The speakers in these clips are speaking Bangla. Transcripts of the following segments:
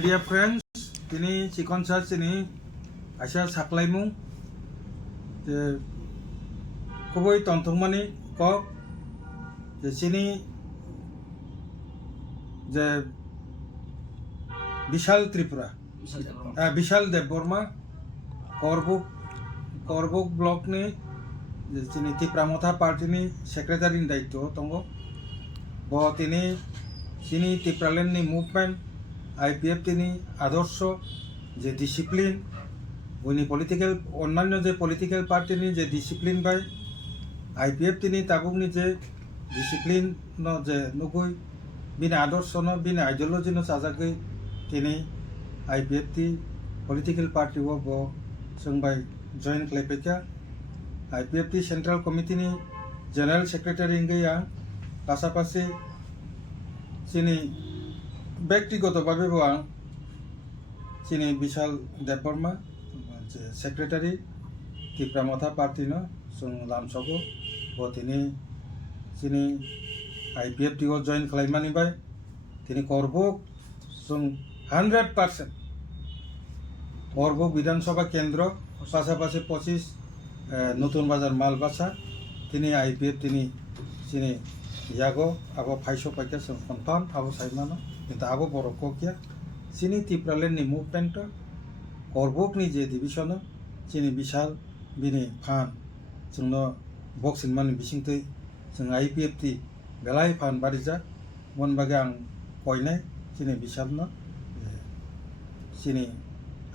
dear friends, tini chikon sa sini asya saklaimu je kuboi tongtongmani ko je sini je Bishal Tripura Bishal Deborma Korbuk block ni je sini Tipramotha party ni secretary in daitto tongo bo tini sini Tipralen ni movement IPF তিনি আদর্শ যে ডিসিপ্লিন উনি পলিটিক্যাল অন্যান্য যে পলিটিক্যাল পার্টি নি যে ডিসিপ্লিন বাই IPF তিনি তাবুক নি যে ডিসিপ্লিন ন যে নগৈ বিনা আদর্শ ন বিনা আইডিওলজি ন সাজাগৈ তিনি IPF তি পলিটিক্যাল পার্টি ও ব সংবাই জয়েন ক্লেপেকা IPF তি সেন্ট্রাল কমিটি নি জেনারেল সেক্রেটারি ইংগैया পাশাপাশি তিনি ব্যক্তিগতভাবে আং চিনি বিশাল দেববর্মা যে সেক্রেটারি টিপ্রামথা পার্টি ন जों लामसगो ब তিনি চিনি IPF টিও জয়েন খালাইমানি বাই তিনি করবক जों 100% করবক বিধানসভা কেন্দ্র পাশাপাশি 25 নতুন বাজার মালবাসা তিনি IPF তিনি চিনি ইয়াগো আবো ফাইসো পাইকা जों কনফার্ম আবো সাইমানো কিন্তু আবো বড় কোকিয়া চিনি টিপ্রালেন নি মুভমেন্ট করবক নি যে ডিভিশন চিনি বিশাল বিনি ফান जोंनो बक्सिं मानि बिसिंतै जों IPF ति बेलाय फान बारिजा मन बागे आं कयनाय चिनि बिसालनो चिनि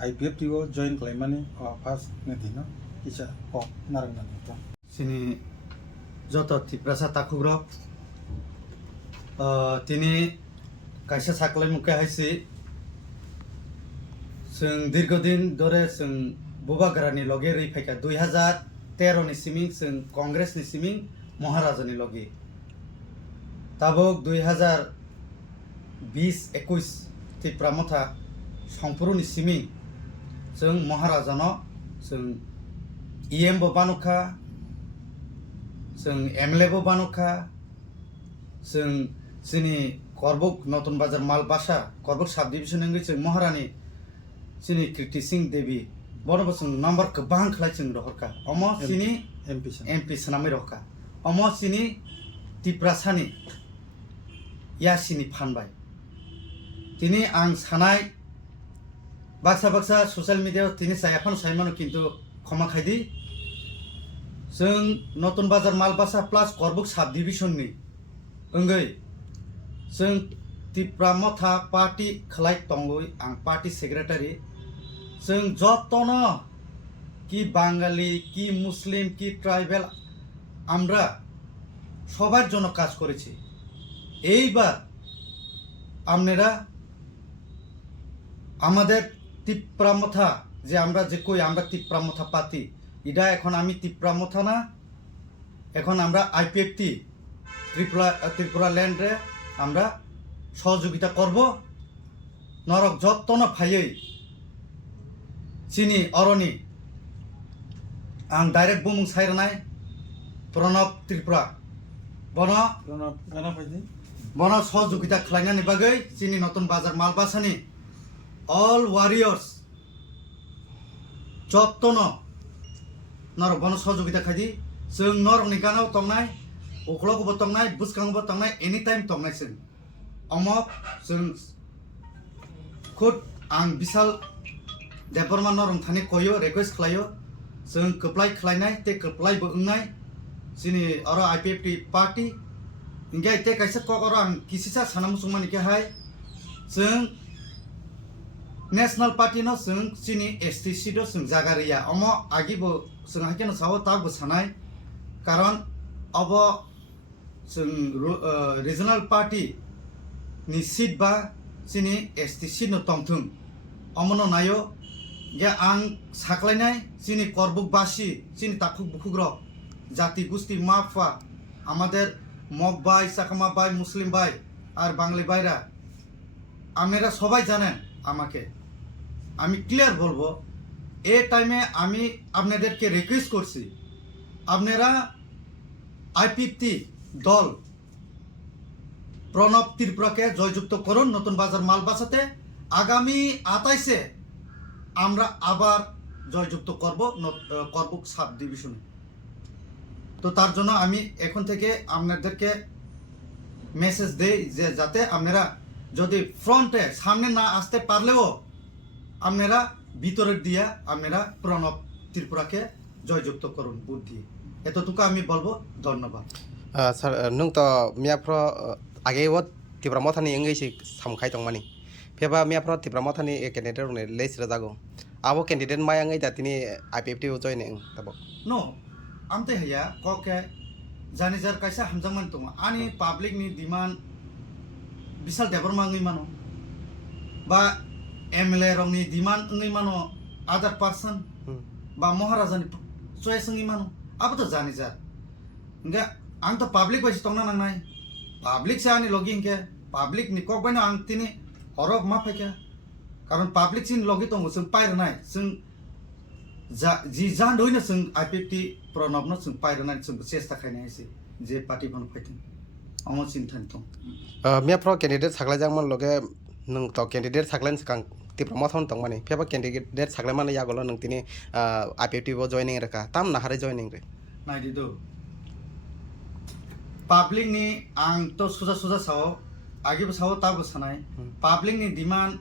IPF ति ओ जॉइन खालामनानै फार्स्ट नेदिनो किसा क नारंनानै तो चिनि जत तिप्रासा ताखुग्रब तिनि कायसा साख्लाय मुखे हायसि जों दीर्घदिन धरे जों बुबाग्रानि लगे रैफायका 2013 नि सिमिं जों कांग्रेस नि सिमिं महाराजानि लगे ताबक 2020-21 तिप्रामथा संपुरुनि सिमिं जों महाराजानो जों EM बो बानुखा जों MLA बो बानुखा जों जोंनि करबक नतुन बाजार मालबासा करबक साब डिविजन नंगै जों महारानी जोंनि कृति सिंह देवी बरबो जों नम्बर गोबां खालाय जों रहरका अम सिनि MP सनामै रहका अम सिनि तिप्रासानि यासिनि फानबाय तिनि आं सानाय बाक्सा ससियेल मिडियायाव तिनि सायाफान सायमानो किन्तु क्षमा खायदि जों नतुन बाजार मालबासा प्लास करबक साब डिविजननि ओंगै जों तिप्रामथा पार्टी खालाय तंगै आं पार्टी सेक्रेटारि जों जतनो कि बांगाली कि मुसलिम कि ट्राइबल আমরা সবার জন্য কাজ করেছি এইবার আপনারা আমাদের তিপ্রামথা যে আমরা যে কই আমরা তিপ্রামথা পাতি এটা এখন আমি তিপ্রামথা না এখন আমরা IPF টি ত্রিপুরা ল্যান্ডে আমরা সহযোগিতা করব নরক যতনো ফাইयै চিনি অরণি आं डाइरेक्ट बुमुं सायरनाय प्रणब त्रिपुरा बन सहयोगिता खालायनायनि बागै चिनि नतुन बाजार मालबासानि अल वारियर्स जतनो नर बन सहयोगिता खायदि जों नरनि गानाव तंनाय अख्लगबो तंनाय बुसखांबो तंनाय एनी टाइम तंनाय जों अमक जों खुद आं बिशाल देबबर्मा नरं थानि कयो रिक्वेस्ट खालायो जों कप्लाय खालायनाय ते कप्लायबो ओंनाय जोंनि आरो IPF टी पार्टी इंगे ते कायसा ककरो आं किसिसा सानामुसुंमानि केहाय जों नेशनल पार्टी न जों जोंनि STC दो जों जागारिया अम आगिबो जों हाकेन सावो ताबो सानाय कारण अब जों रिजनल पार्टी नि सीट बा जोंनि STC न तंथुं अमनो नायो যে আং সাকলাইনাই চিনি করবকবাসী চিনি তাকুক বুকুগ্র জাতি গোষ্ঠী মাফা আমাদের মগ ভাই চাকমা ভাই মুসলিম ভাই আর বাঙালি ভাইরা আপনারা সবাই জানেন আমাকে আমি ক্লিয়ার বলবো এই টাইমে আমি আপনাদেরকে রিকোয়েস্ট করছি আপনারা IPF দল প্রণব ত্রিপুরাকে জয়যুক্ত করুন নতুন বাজার মালবাসাতে আগামী 28-এ আমরা আবার জয়যুক্ত করব সাব ডিভিশনে। তো তার জন্য আমি এখন থেকে আপনাদেরকে মেসেজ দেই যে যাতে আপনারা যদি ফ্রন্টে সামনে না আসতে পারলেও আপনারা ভিতরের দিয়ে আপনারা প্রণব ত্রিপুরাকে জয়যুক্ত করুন ভোট দিয়ে। এতটুকু আমি বলবো। ধন্যবাদ। স্যার নों तो मियाफ्रो आगे वो तिब्रा मथानि इंगेसि सामखाय दंमानि फेबा मियाफ्रो तिब्रा मथानि कैंडिडेट ने लेस रजागो आबो कैंडिडेट मायांगै दातिनि आईपीएफटी जॉइनिंग तब नो आमते हैया कके जानिजार कायसा हामजामान दङ आनि पाब्लिकनि डिमान्ड बिसाल देबरमा ngै मानो बा एमएलए रंनि डिमान्ड ngै मानो अदर पर्सन बा महाराजानि चॉइस ngै मानो आबो त जानिजार इंगा आं तो पाब्लिक बायसि तंना नांनाय पाब्लिक से आनि लगिं के पाब्लिक नि कक बायनो आं तिनि हरब मा फायका कारण पाब्लिक सिन लगी दङ जों पायरनाय जों जी जान दोइनो जों आईपीएफटी प्रणबनो जों पायरनाय जों चेष्टा खायनायसै जे पार्टी बन फायथिं अमो चिन्थान दं मियाफ्रो कैंडिडेट साग्लायजांमोन लगे नों तो कैंडिडेट साग्लायन सिगां तिब्रा मथान दंमानि फेबा कैंडिडेट साग्लायमानो यागोल नों तिनि आईपीएफटी बो जॉइनिंग रका ताम नाहारे जॉइनिंग रे नायदिदो पाब्लिक नि आं तो सुजा सुजा साव आगे साव ताबो सानाय पाब्लिक नि डिमांड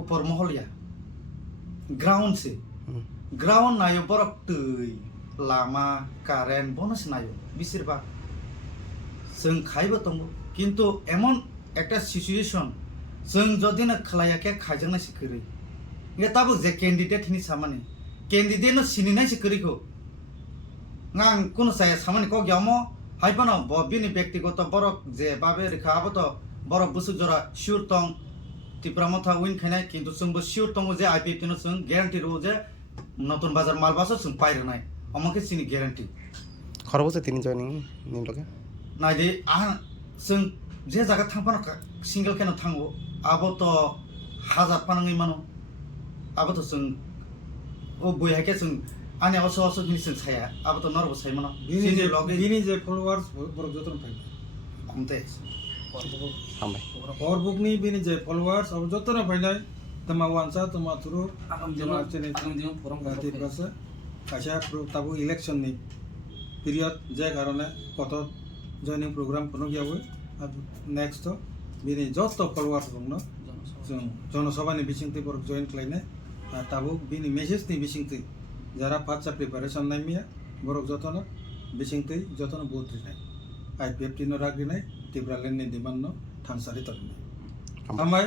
ऊपर महलिया ग्राउंड से ग्राउंड नायो बरक तै लामा कारेन्ट बनस नायो बिसोरबा जों खायबो दङ किन्तु एमन একটা सिचुएशन जों जदिनो खलायाके खायजोंनाय सिखरै इया ताबो जे कैंडिडेट नि सामानि कैंडिडेट नो सिनिनाय सिखरैखौ नां कोन साया सामानि को ग्यामो हाइबानो बिनि व्यक्तिगत बरक जे बाबे रेखा आबो बरक बुसु जरा शिवर तंग तिप्रामथा उइन खायनाय किन्तु जोंबो शिवर तंग जे आईपीएफटी नो जों ग्यारान्टी रो जे नतुन बाजार मालबासो जों पायरनाय अमके सिनि ग्यारान्टी खरबसे तिनि जॉइनिंग नि लगे नायदि आं जों जे जागा थांफानो सिंगल केन थांगो आबो तो हाजार पानङै मानो आबो तो जों ओ बयहाके जों आनि असो असो नि जों साया आबो तो नरबो साय मानो बिनि लगे बिनि जे फलोवार्स बरक जतन फाय हमते हामबाय और बुकनि बिनि जे फलोवार्स अब जतन फायनाय तमा वानसा तमा थुरु तमा चेने फोरम गाति बस आशा ताबो इलेक्शन नि पीरियड जे कारणे कत जॉइनिंग प्रोग्राम कोनो गयावो अब नेक्स्ट बिनि जस्ट फलोवार्स दंनो जों जनसभानि बिसिंति बरक जॉइन खालायनाय ताबो बिनि मेसेज नि बिसिंति जरा फाचा प्रिपारेशन नायमिया बरक जतन बिसिंति जतन भोट दिनाय आईपीएफटी नो रागिनाय तिब्रालेन नि डिमांड नो थांसारि तकनाय हामबाय